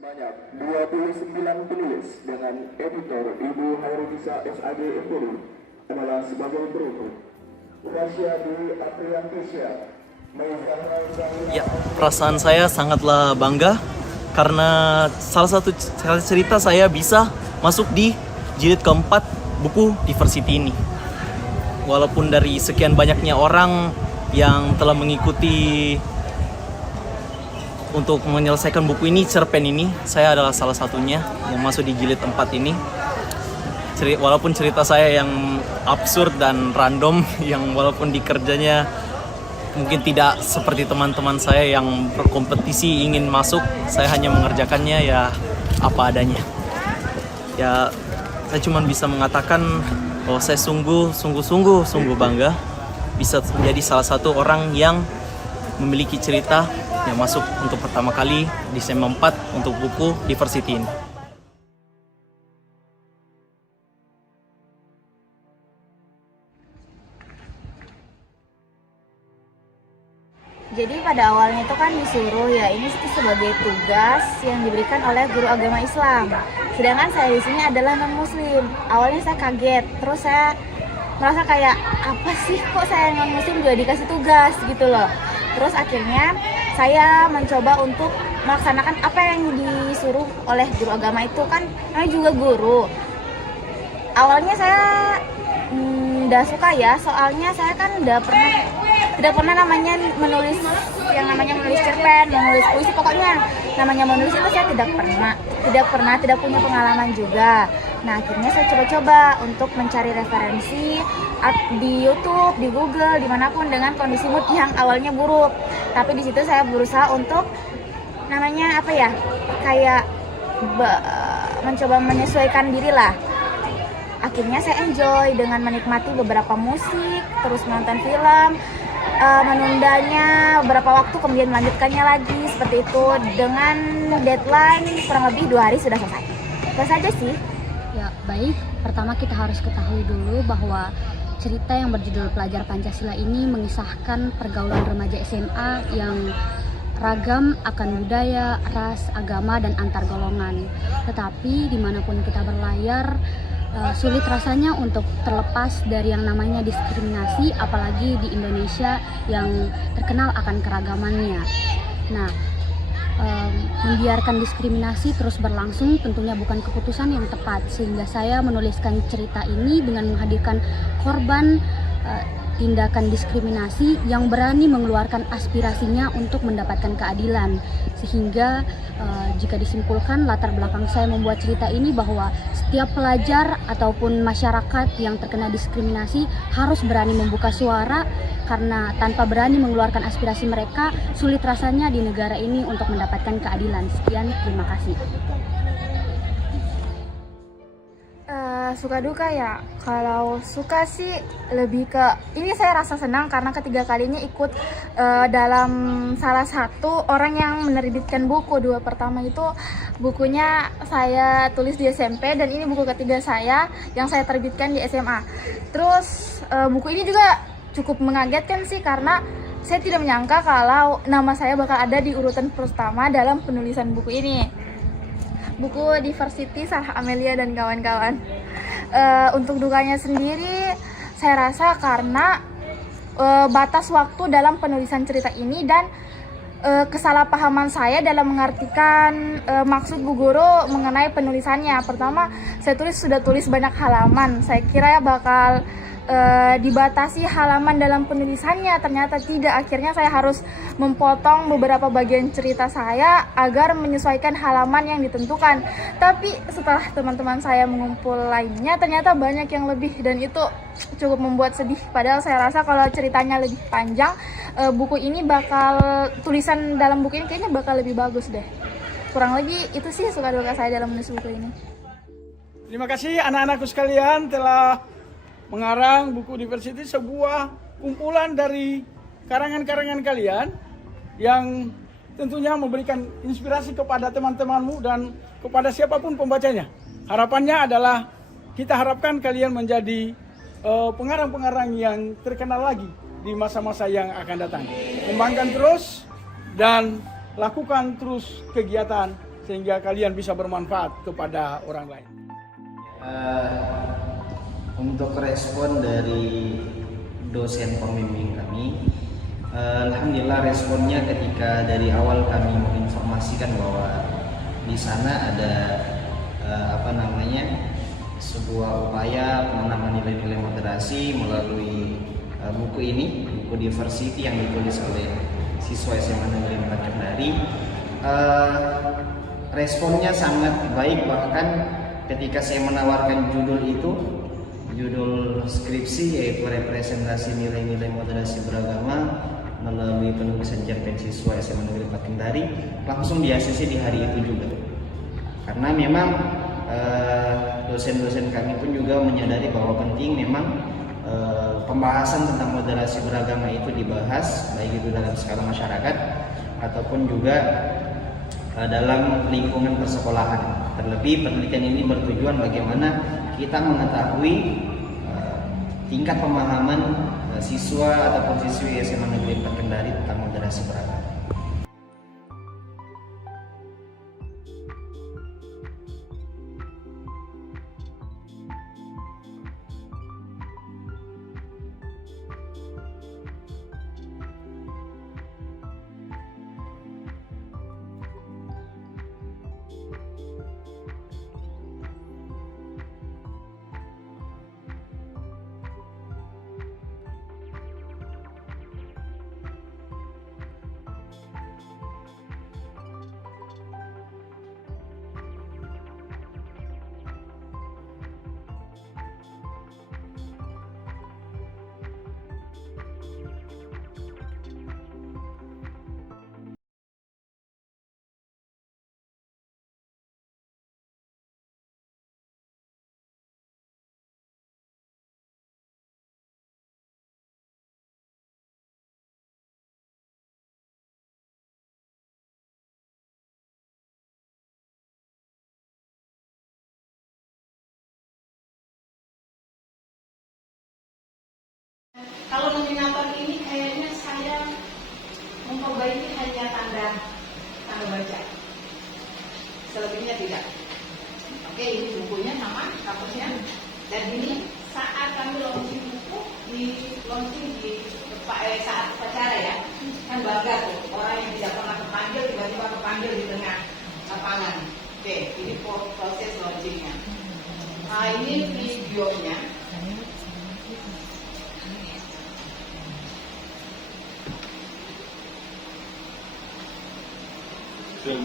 Sebanyak 29 penulis dengan editor Ibu Hairunisa SAG FPD adalah sebagai berikut. Rasyadi Apriantisya. Ya, perasaan saya sangatlah bangga karena salah satu cerita saya bisa masuk di jilid keempat buku Diversity ini. Walaupun dari sekian banyaknya orang yang telah mengikuti untuk menyelesaikan buku ini, cerpen ini, saya adalah salah satunya yang masuk di jilid 4 ini. Walaupun cerita saya yang absurd dan random, yang walaupun di kerjanya mungkin tidak seperti teman-teman saya yang berkompetisi ingin masuk, saya hanya mengerjakannya ya apa adanya. Ya, saya cuma bisa mengatakan bahwa saya sungguh bangga bisa menjadi salah satu orang yang memiliki cerita yang masuk untuk pertama kali di SEM 4 untuk buku Diversity ini. Jadi pada awalnya itu kan disuruh ya ini sebagai tugas yang diberikan oleh guru agama Islam. Sedangkan saya di sini adalah non Muslim. Awalnya saya kaget, terus saya merasa kayak apa sih kok saya non Muslim juga dikasih tugas gitu loh. Terus akhirnya saya mencoba untuk melaksanakan apa yang disuruh oleh guru agama itu, kan namanya juga guru. Awalnya saya udah suka ya, soalnya saya kan tidak pernah namanya menulis cerpen, menulis puisi, pokoknya namanya menulis itu saya tidak punya pengalaman juga. Nah, akhirnya saya coba-coba untuk mencari referensi di YouTube, di Google, dimanapun dengan kondisi mood yang awalnya buruk. Tapi di situ saya berusaha untuk mencoba menyesuaikan diri lah. Akhirnya saya enjoy dengan menikmati beberapa musik, terus menonton film, menundanya beberapa waktu, kemudian melanjutkannya lagi seperti itu dengan deadline kurang lebih 2 hari sudah selesai. Itu saja sih. Ya, baik. Pertama kita harus ketahui dulu bahwa cerita yang berjudul Pelajar Pancasila ini mengisahkan pergaulan remaja SMA yang ragam akan budaya, ras, agama, dan antar golongan. Tetapi dimanapun kita berlayar, sulit rasanya untuk terlepas dari yang namanya diskriminasi, apalagi di Indonesia yang terkenal akan keragamannya. Nah, membiarkan diskriminasi terus berlangsung tentunya bukan keputusan yang tepat, sehingga saya menuliskan cerita ini dengan menghadirkan korban tindakan diskriminasi yang berani mengeluarkan aspirasinya untuk mendapatkan keadilan. Sehingga jika disimpulkan, latar belakang saya membuat cerita ini bahwa setiap pelajar ataupun masyarakat yang terkena diskriminasi harus berani membuka suara, karena tanpa berani mengeluarkan aspirasi mereka, sulit rasanya di negara ini untuk mendapatkan keadilan. Sekian, terima kasih. Suka duka ya, kalau suka sih lebih ke ini, saya rasa senang karena ketiga kalinya ikut dalam salah satu orang yang menerbitkan buku. 2 pertama itu bukunya saya tulis di SMP, dan ini buku ketiga saya yang saya terbitkan di SMA. Terus buku ini juga cukup mengagetkan sih, karena saya tidak menyangka kalau nama saya bakal ada di urutan pertama dalam penulisan buku ini. Buku Diversity Sarah Amelia dan kawan-kawan. Untuk dukanya sendiri, saya rasa karena batas waktu dalam penulisan cerita ini dan kesalahpahaman saya dalam mengartikan maksud Bu Guru mengenai penulisannya. Pertama, saya sudah tulis banyak halaman. Saya kira ya bakal dibatasi halaman dalam penulisannya, ternyata tidak. Akhirnya saya harus memotong beberapa bagian cerita saya agar menyesuaikan halaman yang ditentukan. Tapi setelah teman-teman saya mengumpul lainnya, ternyata banyak yang lebih, dan itu cukup membuat sedih. Padahal saya rasa kalau ceritanya lebih panjang, tulisan dalam buku ini kayaknya bakal lebih bagus deh. Kurang lebih itu sih suka duka saya dalam menulis buku ini. Terima kasih anak-anakku sekalian telah mengarang buku Diversity, sebuah kumpulan dari karangan-karangan kalian yang tentunya memberikan inspirasi kepada teman-temanmu dan kepada siapapun pembacanya. Harapannya adalah kita harapkan kalian menjadi pengarang-pengarang yang terkenal lagi di masa-masa yang akan datang. Kembangkan terus dan lakukan terus kegiatan sehingga kalian bisa bermanfaat kepada orang lain. Untuk respon dari dosen pembimbing kami, alhamdulillah responnya ketika dari awal kami menginformasikan bahwa di sana ada sebuah upaya penanaman nilai-nilai moderasi melalui buku ini, buku diversity yang ditulis oleh siswa SMA Negeri 4 Kendari. Responnya sangat baik, bahkan ketika saya menawarkan judul skripsi yaitu representasi nilai-nilai moderasi beragama melalui penulisan cerpen siswa SMA Negeri 4 Kendari, langsung di ACC di hari itu juga. Karena memang dosen-dosen kami pun juga menyadari bahwa penting memang pembahasan tentang moderasi beragama itu dibahas, baik itu dalam skala masyarakat ataupun juga dalam lingkungan persekolahan. Terlebih penelitian ini bertujuan bagaimana kita mengetahui tingkat pemahaman siswa ataupun siswi SMA Negeri 4 Kendari tentang moderasi beragama. Kalau nominator ini kayaknya saya memperbaiki hanya tanda baca, selebihnya tidak. Oke, ini bukunya sama, kampusnya. Dan ini saat kami launching buku di saat upacara ya, kan bangga tuh orang yang tidak pernah kepanggil tiba-tiba kepanggil di tengah lapangan. Oke, ini proses launchingnya. Nah, ini videonya. Film.